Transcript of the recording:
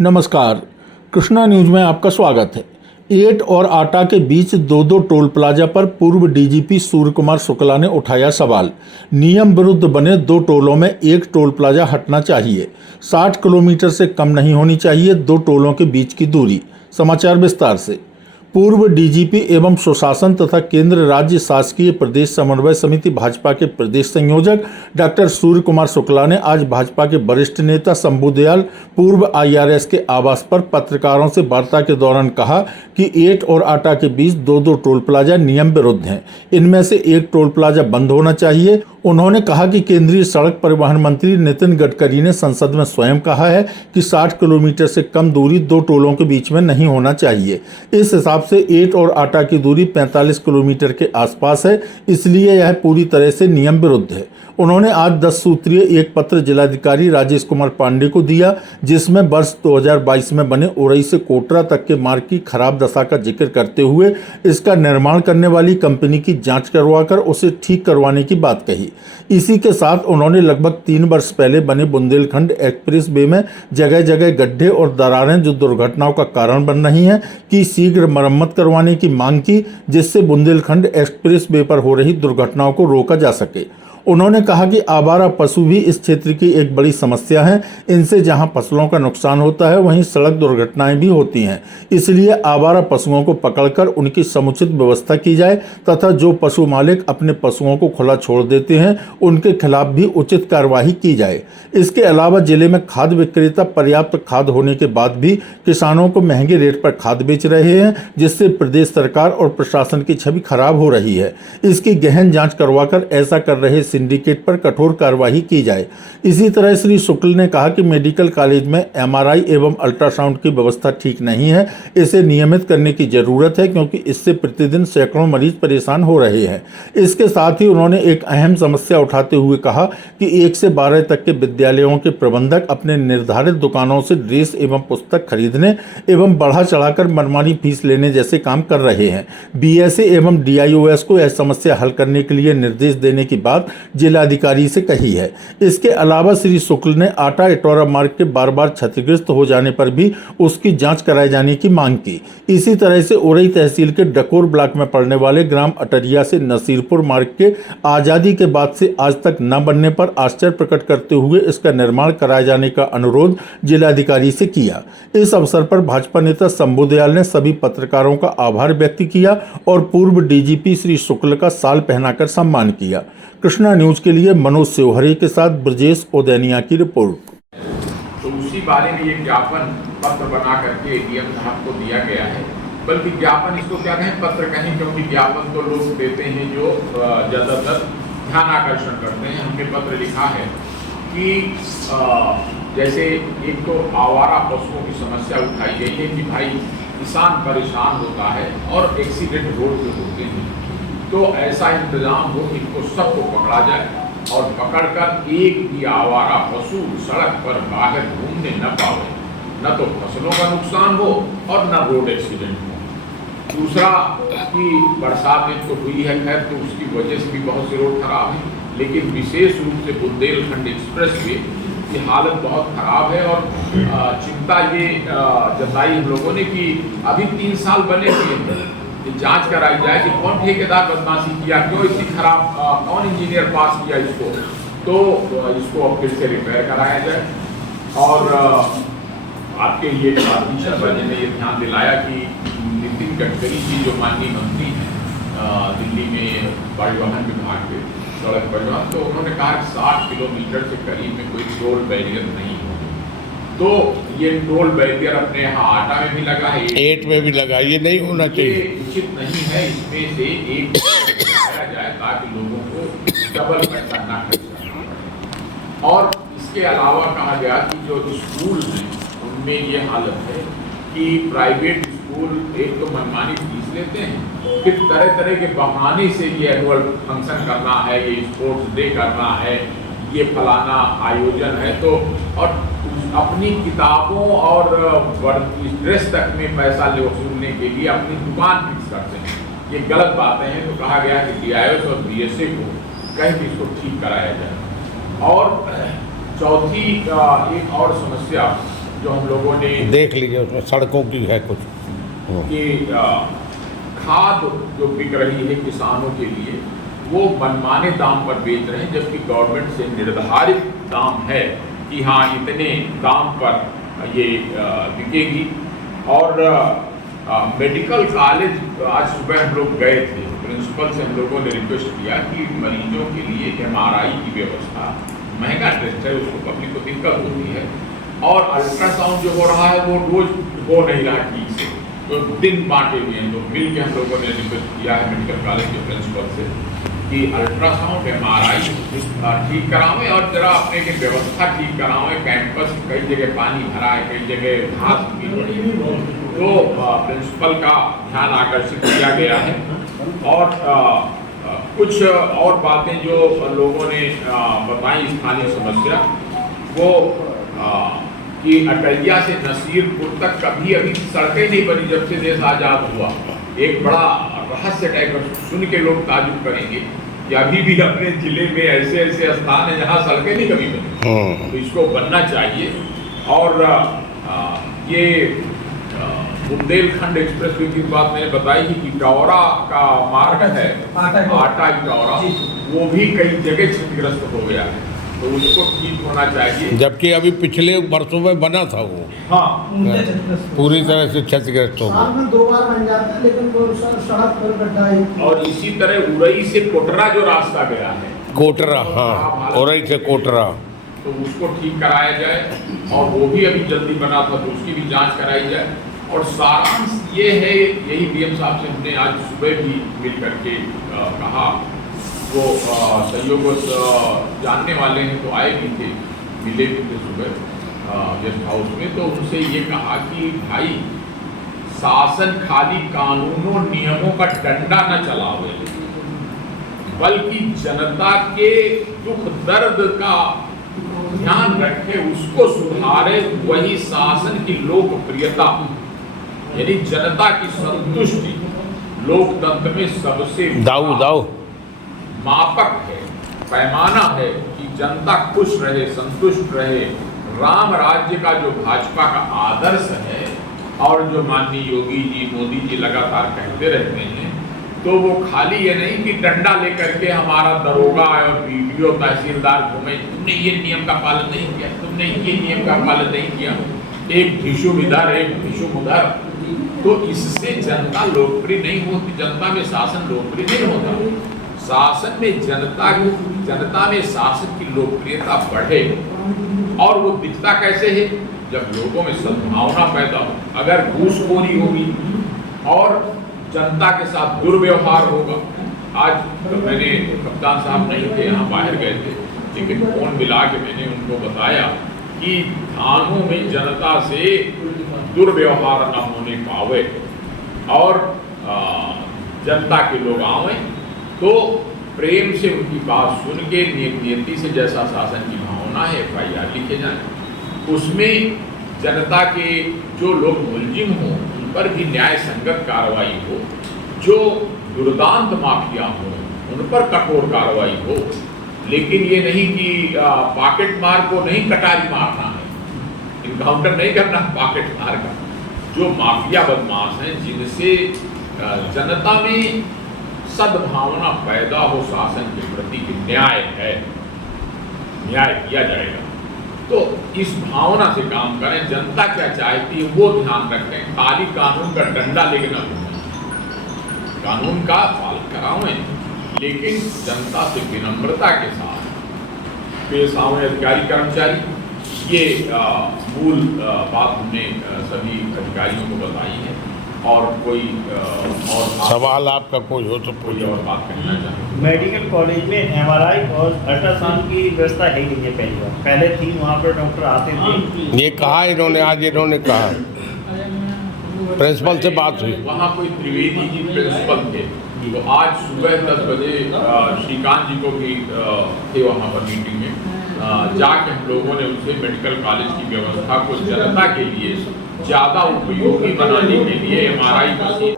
नमस्कार, कृष्णा न्यूज में आपका स्वागत है। एट और आटा के बीच दो टोल प्लाजा पर पूर्व डीजीपी सूर्य कुमार शुक्ला ने उठाया सवाल। नियम विरुद्ध बने दो टोलों में एक टोल प्लाजा हटना चाहिए। 60 किलोमीटर से कम नहीं होनी चाहिए दो टोलों के बीच की दूरी। समाचार विस्तार से। पूर्व डीजीपी एवं सुशासन तथा केंद्र राज्य शासकीय प्रदेश समन्वय समिति भाजपा के प्रदेश संयोजक डॉक्टर सूर्य कुमार शुक्ला ने आज भाजपा के वरिष्ठ नेता शंभू दयाल पूर्व IRS के आवास पर पत्रकारों से वार्ता के दौरान कहा कि एट और आटा के बीच दो टोल प्लाजा नियम विरुद्ध हैं। इनमें से एक टोल प्लाजा बंद होना चाहिए। उन्होंने कहा कि केंद्रीय सड़क परिवहन मंत्री नितिन गडकरी ने संसद में स्वयं कहा है कि 60 किलोमीटर से कम दूरी दो टोलों के बीच में नहीं होना चाहिए। इस हिसाब से एट और आटा की दूरी 45 किलोमीटर के आसपास है, इसलिए यह पूरी तरह से नियम विरुद्ध है। उन्होंने आज 10 सूत्रीय एक पत्र जिलाधिकारी राजेश कुमार पांडे को दिया, जिसमें वर्ष 2022 में बने उरई से कोटरा तक के मार्ग की खराब दशा का जिक्र करते हुए इसका निर्माण करने वाली कंपनी की जांच करवाकर उसे ठीक करवाने की बात कही। इसी के साथ उन्होंने लगभग 3 वर्ष पहले बने बुंदेलखंड एक्सप्रेस वे में जगह जगह गड्ढे और दरारें जो दुर्घटनाओं का कारण बन रही हैं की शीघ्र मरम्मत करवाने की मांग की, जिससे बुंदेलखंड एक्सप्रेस वे पर हो रही दुर्घटनाओं को रोका जा सके। उन्होंने कहा कि आवारा पशु भी इस क्षेत्र की एक बड़ी समस्या है। इनसे जहां फसलों का नुकसान होता है वहीं सड़क दुर्घटनाएं भी होती हैं। इसलिए आवारा पशुओं को पकड़कर उनकी समुचित व्यवस्था की जाए तथा जो पशु मालिक अपने पशुओं को खुला छोड़ देते हैं उनके खिलाफ भी उचित कार्यवाही की जाए। इसके अलावा जिले में खाद विक्रेता पर्याप्त खाद होने के बाद भी किसानों को महंगे रेट पर खाद बेच रहे हैं, जिससे प्रदेश सरकार और प्रशासन की छवि खराब हो रही है। इसकी गहन जाँच करवाकर ऐसा कर रहे सिंडिकेट पर कठोर कार्रवाई की जाए। इसी तरह श्री शुक्ल ने कहा कि मेडिकल कॉलेज में MRI एवं अल्ट्रासाउंड की व्यवस्था ठीक नहीं है। इसे नियमित करने की जरूरत है, क्योंकि इससे प्रतिदिन सैकड़ों मरीज परेशान हो रहे हैं। इसके साथ ही उन्होंने एक अहम समस्या उठाते हुए कहा कि 1 से 12 तक के विद्यालयों के प्रबंधक अपने निर्धारित दुकानों से ड्रेस एवं पुस्तक खरीदने एवं बढ़ा चढ़ाकर मनमानी फीस लेने जैसे काम कर रहे हैं। BSA एवं DIOS को यह समस्या हल करने के लिए निर्देश देने की बात जिलाधिकारी से कही है। इसके अलावा श्री शुक्ल ने आटा इटौरा मार्ग के बार क्षतिग्रस्त हो जाने पर भी उसकी जांच कराए जाने की मांग की। इसी तरह से उरई तहसील के डकोर ब्लॉक में पड़ने वाले ग्राम अटरिया से नसीरपुर मार्ग के आजादी के बाद से आज तक न बनने पर आश्चर्य प्रकट करते हुए इसका निर्माण कराए जाने का अनुरोध जिलाधिकारी से किया। इस अवसर पर भाजपा नेता शंभू दयाल ने सभी पत्रकारों का आभार व्यक्त किया और पूर्व DGP श्री शुक्ल का शाल पहनाकर सम्मान किया। कृष्णा न्यूज के लिए मनोज सेवहरे के साथ ब्रजेश ओदैनिया की रिपोर्ट। तो उसी बारे में ये ज्ञापन पत्र बना करके DM साहब को दिया गया है। बल्कि ज्ञापन इसको क्या कहें, पत्र कहें, क्योंकि ज्ञापन तो लोग देते हैं जो ज़्यादातर ध्यान आकर्षण करते हैं। हमने पत्र लिखा है कि जैसे एक तो आवारा पशुओं की समस्या उठाई गई है कि भाई किसान परेशान होता है और एक्सीडेंट रोड पे होते हैं, तो ऐसा इंतजाम हो कि इनको सबको पकड़ा जाए और पकड़कर एक भी आवारा पशु सड़क पर बाहर घूमने न पावे, न तो फसलों का नुकसान हो और न रोड एक्सीडेंट हो। दूसरा कि बरसात एक तो हुई है, खैर तो उसकी वजह से भी बहुत से रोड खराब हैं, लेकिन विशेष रूप से बुंदेलखंड एक्सप्रेस वे की हालत बहुत खराब है। और चिंता ये जताई हम लोगों ने कि अभी 3 साल बने हुए जांच कराई जाए कि कौन ठेकेदार बदमाशी किया, क्यों इतनी खराब, कौन इंजीनियर पास किया इसको, तो इसको अब फिर से रिपेयर कराया जाए। और आपके ये साथी शर्मा जी ने ये ध्यान दिलाया कि नितिन गडकरी जी जो माननीय मंत्री हैं दिल्ली में परिवहन विभाग के सड़क परिवहन, तो उन्होंने कहा कि 60 किलोमीटर से करीब में कोई टोल बैरियर नहीं हो। तो ये टोल बैरियर अपने यहाँ आटा में भी लगा है, एट में भी लगा, ये नहीं होना चाहिए, उचित नहीं है। इसमें से एक लगाया जाए ताकि लोगों को डबल पैसा ना खर्चना पड़े। और इसके अलावा कहा गया कि जो स्कूल हैं उनमें ये हालत है कि प्राइवेट स्कूल एक तो मनमानी फीस लेते हैं, फिर तरह तरह के बहाने से ये एनुअल फंक्शन करना है, ये स्पोर्ट्स डे करना है, ये फलाना आयोजन है, तो और अपनी किताबों और ड्रेस तक में पैसा वसूलने के लिए अपनी दुकान फिक्स करते हैं। ये गलत बातें हैं। तो कहा गया कि DIOS और BSA को कहीं भी इसको ठीक कराया जाए। और चौथी एक और समस्या जो हम लोगों ने देख लीजिए, उसमें सड़कों की है कुछ। कि खाद जो बिक रही है किसानों के लिए वो मनमाने दाम पर बेच रहे हैं, जबकि गवर्नमेंट से निर्धारित दाम है कि हाँ इतने दाम पर ये बिकेगी। और मेडिकल कॉलेज आज सुबह हम लोग गए थे, प्रिंसिपल से हम लोगों ने रिक्वेस्ट किया कि मरीजों के लिए MRI की व्यवस्था, महंगा टेस्ट है, उसको पब्लिक को दिक्कत होती है, और अल्ट्रासाउंड जो हो रहा है वो रोज हो नहीं रहा ठीक से, तो दिन बांटे हुए हैं। तो मिल के हम लोगों ने रिक्वेस्ट किया है मेडिकल कॉलेज के प्रिंसिपल से कि अल्ट्रासाउंड MRI ठीक करावें और जरा अपने की व्यवस्था ठीक करावें। कैंपस कई जगह पानी भरा है, कई जगह घास की पड़ी है, तो प्रिंसिपल का ध्यान आकर्षित किया गया है। और कुछ और बातें जो लोगों ने बताई स्थानीय समस्या, वो कि अटैया से नसीरपुर तक कभी अभी सड़कें नहीं बनी जब से देश आज़ाद हुआ। एक बड़ा रहस्य टाइप सुन के लोग ताजुब करेंगे कि अभी भी अपने जिले में ऐसे ऐसे स्थान हैं जहाँ सड़कें नहीं कभी बनी, तो इसको बनना चाहिए। और ये बुंदेलखंड एक्सप्रेस वे की बात मैंने बताई कि इटौरा का मार्ग है, आटा इटौरा, वो भी कई जगह क्षतिग्रस्त हो गया है, तो उसको ठीक होना चाहिए। जबकि अभी पिछले वर्षों में बना था वो, हाँ, पूरी तरह से क्षतिग्रस्त हो गया। साल में 2 बार बन जाता है, लेकिन वो सड़क पर गड्ढा है। और इसी तरह उरई से कोटरा जो रास्ता गया है, कोटरा, हाँ, औरई से कोटरा, तो उसको ठीक कराया जाए, और वो भी अभी जल्दी बना था तो उसकी भी जांच कराई जाए। और सारांश ये है, यही DM साहब से हमने आज सुबह भी मिल करके कहा, वो सहयोग जानने वाले हैं तो आए भी थे, मिले भी थे सुबह गेस्ट हाउस में, तो उनसे ये कहा कि भाई शासन खाली कानूनों नियमों का डंडा न चलावे, बल्कि जनता के दुख दर्द का ध्यान रखे, उसको सुधारे। वही शासन की लोकप्रियता, यानी जनता की संतुष्टि लोकतंत्र में सबसे दाऊ मापक है, पैमाना है कि जनता खुश रहे, संतुष्ट रहे। राम राज्य का जो भाजपा का आदर्श है, और जो माननीय योगी जी, मोदी जी लगातार कहते रहते हैं, तो वो खाली ये नहीं कि डंडा लेकर के हमारा दरोगा और BDO तहसीलदार घूमे, तुमने ये नियम का पालन नहीं किया, तुमने ये नियम का पालन नहीं किया, एक भिशुम इधर एक भिशुम उधर, तो इससे जनता लोकप्रिय नहीं होती, जनता में शासन लोकप्रिय नहीं होता। शासन में जनता में शासन की लोकप्रियता बढ़े, और वो दिखता कैसे है, जब लोगों में सद्भावना पैदा हो। अगर घूसखोरी होगी और जनता के साथ दुर्व्यवहार होगा, आज तो मैंने, कप्तान साहब नहीं थे, यहाँ बाहर गए थे, लेकिन फोन मिला के मैंने उनको बताया कि थानों में जनता से दुर्व्यवहार न होने पावे, और जनता के लोग आवे तो प्रेम से उनकी बात सुन के नियति से, जैसा शासन की भावना है, FIR लिखे जाए। उसमें जनता के जो लोग मुलजिम हों उन पर भी न्याय संगत कार्रवाई हो, जो दुर्दांत माफिया हों उन पर कठोर कार्रवाई हो। लेकिन ये नहीं कि पॉकेट मार को नहीं कटारी मारना है, इनकाउंटर नहीं करना पॉकेट मार का। जो माफिया बदमाश हैं, जिनसे जनता में सद्भावना पैदा हो, शासन के प्रति न्याय है, न्याय किया जाएगा, तो इस भावना से काम करें। जनता क्या चाहती है वो ध्यान रखें, खाली कानून का डंडा लेके न घूमें, कानून का पालन करावें, लेकिन जनता से विनम्रता के साथ पेश आवें अधिकारी कर्मचारी। ये मूल बात हमने सभी अधिकारियों को बताई है। और कोई और सवाल आपका कोई हो तो कोई और बात कहना चाहें? मेडिकल कॉलेज में MRI और अल्ट्रासाउंड की व्यवस्था है ही नहीं है। पहली बार पहले थी, वहाँ पर डॉक्टर आते थे। ये कहा इन्होंने, आज इन्होंने कहा, प्रिंसिपल से बात हुई, वहाँ कोई त्रिवेदी जी प्रिंसिपल थे, तो आज सुबह 10 बजे श्रीकांत जी को भी थे वहाँ पर मीटिंग में, जाके हम लोगों ने उनसे मेडिकल कॉलेज की व्यवस्था को जनता के लिए ज़्यादा उपयोगी बनाने के लिए MRI मशीन